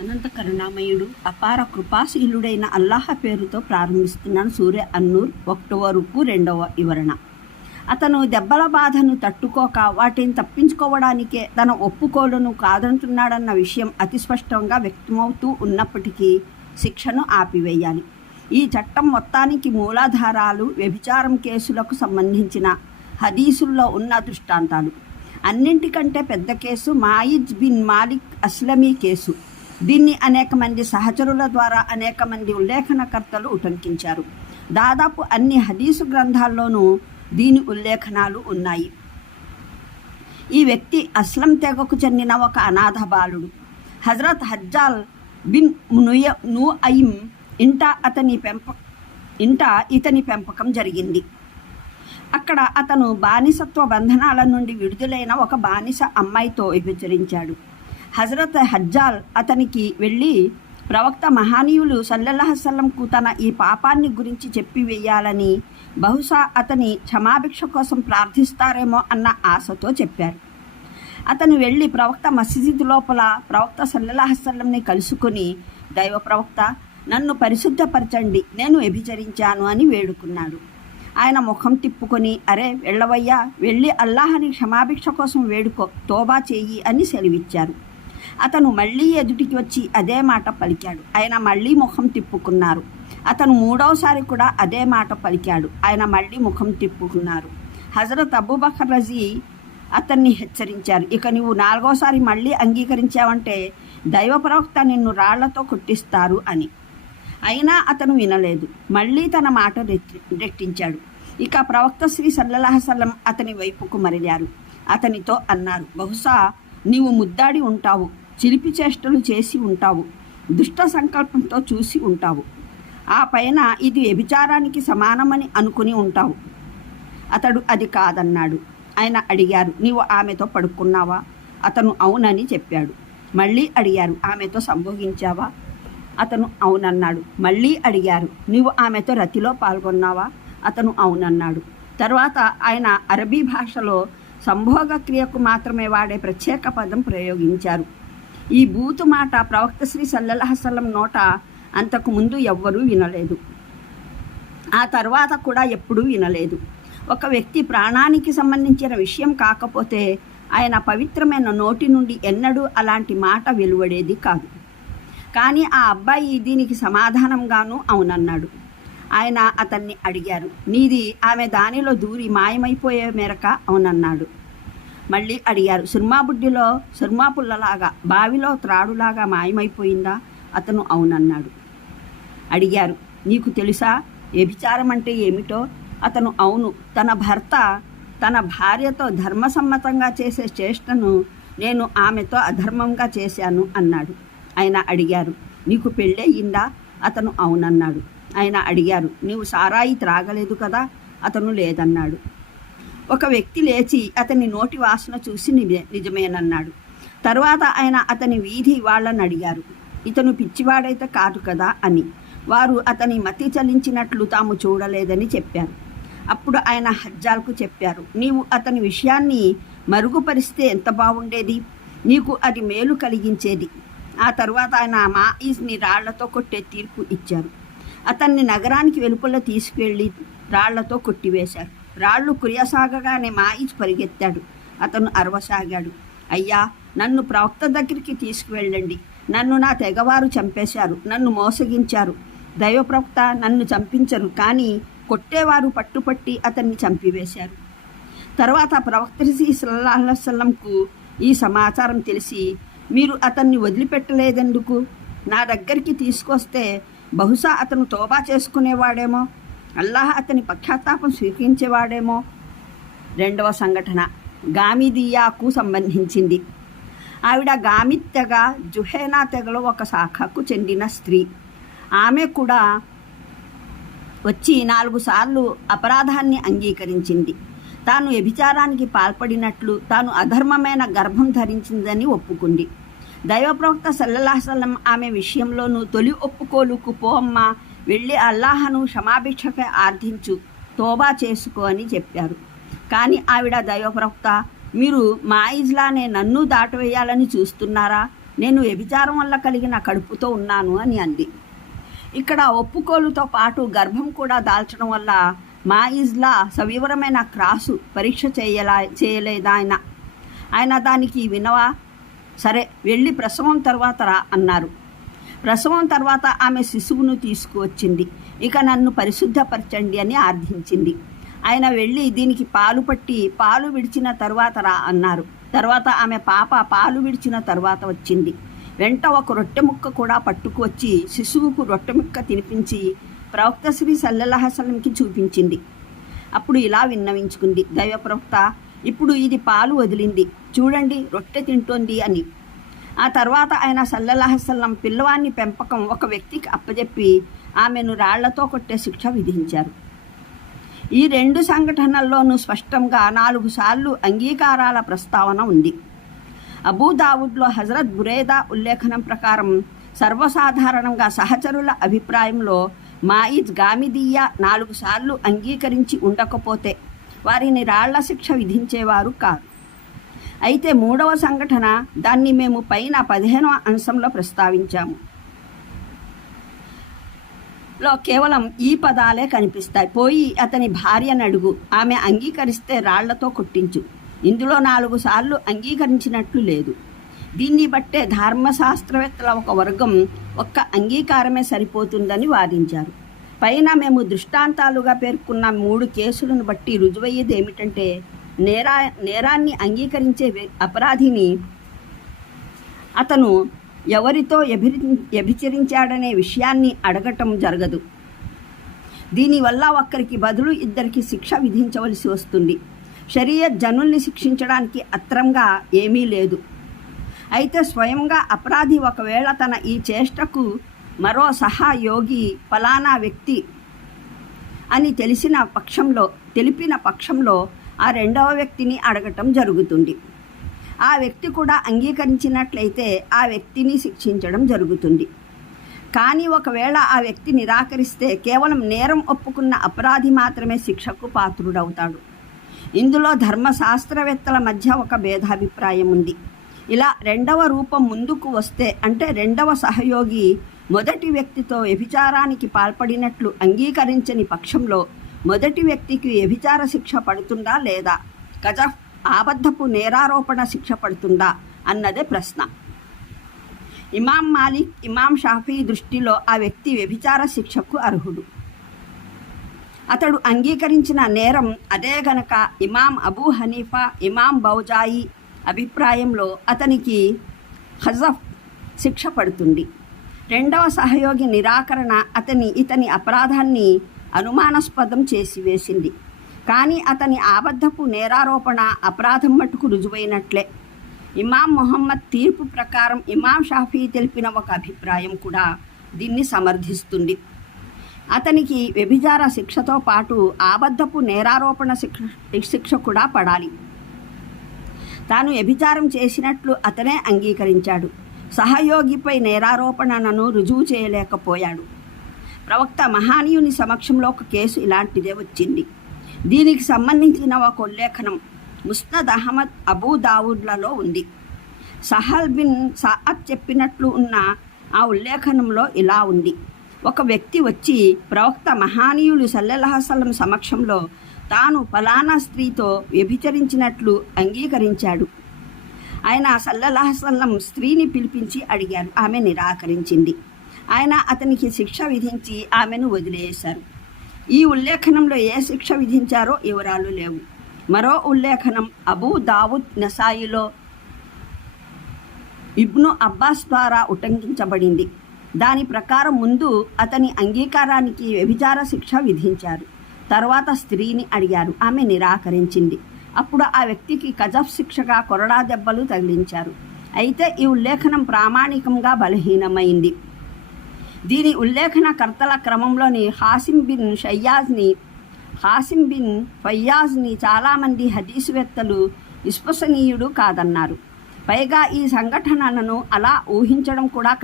అనంత కరుణామయుడు అపార కృపాశీలుడైన అల్లాహ పేరుతో ప్రారంభిస్తున్నాను సూర్య అన్నూర్ ఒకటవ రుక్కు రెండవ వివరణ. అతను దెబ్బల బాధను తట్టుకోక వాటిని తప్పించుకోవడానికే తన ఒప్పుకోలును కాదంటున్నాడన్న విషయం అతి స్పష్టంగా వ్యక్తమవుతూ ఉన్నప్పటికీ శిక్షను ఆపివేయాలి. ఈ చట్టం మొత్తానికి మూలాధారాలు వ్యభిచారం కేసులకు సంబంధించిన హదీసుల్లో ఉన్న దృష్టాంతాలు. అన్నింటికంటే పెద్ద case Maiz bin Malik Aslami case. దీన్ని అనేక మంది సహచరుల ద్వారా అనేక మంది ఉల్లేఖనకర్తలు ఉటంకించారు. దాదాపు అన్ని హదీసు గ్రంథాల్లోనూ దీని ఉల్లేఖనాలు ఉన్నాయి. ఈ వ్యక్తి అస్లం తెగకు చెందిన ఒక అనాథ బాలుడు. హజరత్ హజ్జాల్ బిన్ నుయ ను అయిం ఇంట అతని పెంప ఇంట ఇతని పెంపకం జరిగింది. అక్కడ అతను బానిసత్వ బంధనాల నుండి విడుదలైన ఒక బానిస అమ్మాయితో విభచరించాడు. హజరత్ హజ్జాల్ అతనికి వెళ్ళి ప్రవక్త మహానీయులు సల్లల్లాహసల్లంకు తన ఈ పాపాన్ని గురించి చెప్పివేయాలని బహుశా అతని క్షమాభిక్ష కోసం ప్రార్థిస్తారేమో అన్న ఆశతో చెప్పారు. అతను వెళ్ళి ప్రవక్త మసీదు లోపల ప్రవక్త సల్లల్లాహసల్లంని కలుసుకుని దైవ ప్రవక్త నన్ను పరిశుద్ధపరచండి నేను వ్యభిచరించాను అని వేడుకున్నాడు. ఆయన ముఖం తిప్పుకొని అరే వెళ్ళవయ్యా వెళ్ళి అల్లాహని క్షమాభిక్ష కోసం వేడుకో తోబా చేయి అని సెలవిచ్చారు. అతను మళ్ళీ ఎదుటికి వచ్చి అదే మాట పలికాడు. ఆయన మళ్ళీ ముఖం తిప్పుకున్నారు. అతను మూడవసారి కూడా అదే మాట పలికాడు. ఆయన మళ్ళీ ముఖం తిప్పుకున్నారు. హజరత్ అబూబకర్ రజీ అతన్ని హెచ్చరించారు. ఇక నువ్వు నాలుగోసారి మళ్ళీ అంగీకరించావంటే దైవ ప్రవక్త నిన్ను రాళ్ళతో కొట్టిస్తారు అని. అయినా అతను వినలేదు. మళ్ళీ తన మాట రెట్టించాడు. ఇక ప్రవక్త శ్రీ సల్లల్లాహసల్లం అతని వైపుకు మరలారు. అతనితో అన్నారు బహుశా నీవు ముద్దాడి ఉంటావు చిలిపి చేష్టలు చేసి ఉంటావు దుష్ట సంకల్పంతో చూసి ఉంటావు. ఆ పైన ఇది వ్యభిచారానికి సమానమని అనుకుని ఉంటావు. అతడు అది కాదన్నాడు. ఆయన అడిగారు నీవు ఆమెతో పడుకున్నావా? అతను అవునని చెప్పాడు. మళ్ళీ అడిగారు ఆమెతో సంభోగించావా? అతను అవునన్నాడు. మళ్ళీ అడిగారు నీవు ఆమెతో రతిలో పాల్గొన్నావా? అతను అవునన్నాడు. తర్వాత ఆయన అరబీ భాషలో సంభోగ క్రియకు మాత్రమే వాడే ప్రత్యేక పదం ప్రయోగించారు. ఈ బూతు మాట ప్రవక్త శ్రీ సల్లహసలం నోట అంతకు ముందు ఎవ్వరూ వినలేదు. ఆ తర్వాత కూడా ఎప్పుడూ వినలేదు. ఒక వ్యక్తి ప్రాణానికి సంబంధించిన విషయం కాకపోతే ఆయన పవిత్రమైన నోటి నుండి ఎన్నడూ అలాంటి మాట వెలువడేది కాదు. కానీ ఆ అబ్బాయి దీనికి సమాధానంగాను అవునన్నాడు. ఆయన అతన్ని అడిగారు. నీది ఆమె దానిలో దూరి మాయమైపోయే మేరక అవునన్నాడు. మళ్ళీ అడిగారు సుర్మాబుడ్డిలో సుర్మా పుల్లలాగా బావిలో త్రాడులాగా మాయమైపోయిందా? అతను అవునన్నాడు. అడిగారు నీకు తెలుసా వ్యభిచారం అంటే ఏమిటో? అతను అవును తన భర్త తన భార్యతో ధర్మసమ్మతంగా చేసే చేష్టను నేను ఆమెతో అధర్మంగా చేశాను అన్నాడు. ఆయన అడిగారు నీకు పెళ్ళయిందా అతను అవునన్నాడు. ఆయన అడిగారు నీవు సారాయి త్రాగలేదు కదా? అతను లేదన్నాడు. ఒక వ్యక్తి లేచి అతని నోటి వాసన చూసి నిజ- నిజమేనన్నాడు. తర్వాత ఆయన అతని వీధి వాళ్ళని అడిగారు ఇతను పిచ్చివాడైతే కాదు కదా? అని. వారు అతని మతి చలించినట్లు తాము చూడలేదని చెప్పారు. అప్పుడు ఆయన హజ్జాల్కు చెప్పారు నీవు అతని విషయాన్ని మరుగుపరిస్తే ఎంత బాగుండేది? నీకు అది మేలు కలిగించేది. ఆ తర్వాత ఆయన మా ఈజ్ని రాళ్ళతో కొట్టే తీర్పు ఇచ్చారు. అతన్ని నగరానికి వెలుపల తీసుకువెళ్ళి రాళ్ళతో కొట్టివేశారు. రాళ్ళు కురియసాగగానే మాయిస్ పరిగెత్తాడు. అతను అరవసాగాడు. అయ్యా నన్ను ప్రవక్త దగ్గరికి తీసుకువెళ్ళండి. నన్ను నా తెగవారు చంపేశారు. నన్ను మోసగించారు. దైవ ప్రవక్త నన్ను చంపించరు కానీ కొట్టేవారు పట్టుపట్టి అతన్ని చంపివేశారు. తర్వాత ప్రవక్త శ్రీ సల్లాహల్లంకు ఈ సమాచారం తెలిసి మీరు అతన్ని వదిలిపెట్టలేదెందుకు? నా దగ్గరికి తీసుకొస్తే బహుశా అతను తోబా చేసుకునేవాడేమో. అల్లాహ్ అతని పశ్చాత్తాపం స్వీకరించేవాడేమో. రెండవ సంఘటన గామిదియాకు సంబంధించింది. ఆవిడ గామిత్ తెగ జుహేనా తెగలో ఒక శాఖకు చెందిన స్త్రీ. ఆమె కూడా వచ్చి నాలుగు సార్లు అపరాధాన్ని అంగీకరించింది. తాను వ్యభిచారానికి పాల్పడినట్లు తాను అధర్మమైన గర్భం ధరించిందని ఒప్పుకుంది. దైవప్రవక్త సల్లల్లాహసల్లం ఆమె విషయంలోనూ తొలి ఒప్పుకోలుకు పోమ్మా వెళ్ళి అల్లాహను క్షమాభిక్షపై ఆర్థించు తోబా చేసుకో అని చెప్పారు. కానీ ఆవిడ దైవప్రవక్త మీరు మా ఇజ్లానే నన్ను దాటవేయాలని చూస్తున్నారా? నేను వ్యభిచారం వల్ల కలిగిన కడుపుతో ఉన్నాను అని అంది. ఇక్కడ ఒప్పుకోలుతో పాటు గర్భం కూడా దాల్చడం వల్ల మా ఇజ్లా సవివరమైన క్రాసు పరీక్ష చేయలా చేయలేదా ఆయన? ఆయన దానికి వినవా? సరే వెళ్ళి ప్రసవం తర్వాత రా అన్నారు. ప్రసవం తర్వాత ఆమె శిశువును తీసుకువచ్చింది. ఇక నన్ను పరిశుద్ధపరచండి అని ఆర్థించింది. ఆయన వెళ్ళి దీనికి పాలు పట్టి పాలు విడిచిన తరువాత రా అన్నారు. తర్వాత ఆమె పాప పాలు విడిచిన తర్వాత వచ్చింది. వెంట ఒక రొట్టె ముక్క కూడా పట్టుకు వచ్చి శిశువుకు రొట్టె ముక్క తినిపించి ప్రవక్త శ్రీ సల్లెల్లాహసలంకి చూపించింది. అప్పుడు ఇలా విన్నవించుకుంది. దైవ ప్రవక్త ఇప్పుడు ఇది పాలు వదిలింది. చూడండి రొట్టె తింటోంది అని. ఆ తర్వాత ఆయన సల్లల్లాహసల్లం పిల్లవాన్ని పెంపకం ఒక వ్యక్తికి అప్పజెప్పి ఆమెను రాళ్ళతో కొట్టే శిక్ష విధించారు. ఈ రెండు సంఘటనల్లోనూ స్పష్టంగా నాలుగు సార్లు అంగీకారాల ప్రస్తావన ఉంది. అబూదావుద్లో హజరత్ బురేదా ఉల్లేఖనం ప్రకారం సర్వసాధారణంగా సహచరుల అభిప్రాయంలో మాయిజ్ గామిదీయ నాలుగు సార్లు అంగీకరించి ఉండకపోతే వారిని రాళ్ళ శిక్ష విధించేవారు కాదు. అయితే మూడవ సంఘటన దాన్ని మేము పైన పదిహేనవ అంశంలో ప్రస్తావించాము. లో కేవలం ఈ పదాలే కనిపిస్తాయి. పోయి అతని భార్యను అడుగు. ఆమె అంగీకరిస్తే రాళ్ళతో కొట్టించు. ఇందులో నాలుగు సార్లు అంగీకరించినట్లు లేదు. దీన్ని బట్టే ధర్మశాస్త్రవేత్తల ఒక వర్గం ఒక్క అంగీకారమే సరిపోతుందని వాదించారు. పైన మేము దృష్టాంతాలుగా పేర్కొన్న మూడు కేసులను బట్టి రుజువయ్యేది ఏమిటంటే నేరా నేరాన్ని అంగీకరించే అపరాధిని అతను ఎవరితో వ్యభిరి వ్యభిచరించాడనే విషయాన్ని అడగటం జరగదు. దీనివల్ల ఒక్కరికి బదులు ఇద్దరికి శిక్ష విధించవలసి వస్తుంది. షరియత్ జనుల్ని శిక్షించడానికి అత్రంగా ఏమీ లేదు. అయితే స్వయంగా అపరాధి ఒకవేళ తన ఈ చేష్టకు మరో సహయోగి ఫలానా వ్యక్తి అని తెలిసిన పక్షంలో తెలిపిన పక్షంలో ఆ రెండవ వ్యక్తిని అడగటం జరుగుతుంది. ఆ వ్యక్తి కూడా అంగీకరించినట్లయితే ఆ వ్యక్తిని శిక్షించడం జరుగుతుంది. కానీ ఒకవేళ ఆ వ్యక్తి నిరాకరిస్తే కేవలం నేరం ఒప్పుకున్న అపరాధి మాత్రమే శిక్షకు పాత్రుడవుతాడు. ఇందులో ధర్మశాస్త్రవేత్తల మధ్య ఒక భేదాభిప్రాయం ఉంది. ఇలా రెండవ రూపం ముందుకు వస్తే అంటే రెండవ సహయోగి మొదటి వ్యక్తితో వ్యభిచారానికి పాల్పడినట్లు అంగీకరించని పక్షంలో మొదటి వ్యక్తికి వ్యభిచార శిక్ష పడుతుందా లేదా? గజ ఆబద్ధపు నేరారోపణ శిక్ష పడుతుందా అన్నదే ప్రశ్న. ఇమాం మాలిక్ ఇమాం షాఫీ దృష్టిలో ఆ వ్యక్తి వ్యభిచార శిక్షకు అర్హుడు. అతడు అంగీకరించిన నేరం అదే గనక ఇమాం అబూ హనీఫా ఇమాం బౌజాయి అభిప్రాయంలో అతనికి హజఫ్ శిక్ష పడుతుంది. రెండవ సహయోగి నిరాకరణ అతని ఇతని అపరాధాన్ని అనుమానాస్పదం చేసి వేసింది. కానీ అతని ఆబద్ధపు నేరారోపణ అపరాధం మట్టుకు రుజువైనట్లే. ఇమాం మొహమ్మద్ తీర్పు ప్రకారం ఇమాం షాఫీ తెలిపిన ఒక అభిప్రాయం కూడా దీన్ని సమర్థిస్తుంది. అతనికి వ్యభిచార శిక్షతో పాటు ఆబద్ధపు నేరారోపణ శిక్ష శిక్ష కూడా పడాలి. తాను వ్యభిచారం చేసినట్లు అతనే అంగీకరించాడు. సహయోగిపై నేరారోపణను రుజువు చేయలేకపోయాడు. ప్రవక్త మహానీయుని సమక్షంలో ఒక కేసు ఇలాంటిదే వచ్చింది. దీనికి సంబంధించిన ఒక ఉల్లేఖనం ముస్నద్ అహ్మద్ అబూ దావుద్లలో ఉంది. సహల్ బిన్ సాద్ చెప్పినట్లు ఉన్న ఆ ఉల్లేఖనంలో ఇలా ఉంది. ఒక వ్యక్తి వచ్చి ప్రవక్త మహానీయులు సల్లెల్హసలం సమక్షంలో తాను ఫలానా స్త్రీతో వ్యభిచరించినట్లు అంగీకరించాడు. ఆయన సల్లల్లాహసల్లం స్త్రీని పిలిపించి అడిగారు. ఆమె నిరాకరించింది. ఆయన అతనికి శిక్ష విధించి ఆమెను వదిలేశారు. ఈ ఉల్లేఖనంలో ఏ శిక్ష విధించారో వివరాలు లేవు. మరో ఉల్లేఖనం అబూ దావుద్ నసాయిలో ఇబ్ను అబ్బాస్ ద్వారా ఉటంకించబడింది. దాని ప్రకారం ముందు అతని అంగీకారానికి వ్యభిచార శిక్ష విధించారు. తర్వాత స్త్రీని అడిగారు. ఆమె నిరాకరించింది. అప్పుడు ఆ వ్యక్తికి కజఫ్ శిక్షగా కొరడా దెబ్బలు తగిలించారు. అయితే ఈ ఉల్లేఖనం ప్రామాణికంగా బలహీనమైంది. దీని ఉల్లేఖన కర్తల క్రమంలోని హాసిం బిన్ షయ్యాజ్ని హాసిం బిన్ ఫయ్యాజ్ని చాలామంది హదీసువేత్తలు విశ్వసనీయుడు కాదన్నారు. పైగా ఈ సంఘటనలను అలా ఊహించడం కూడా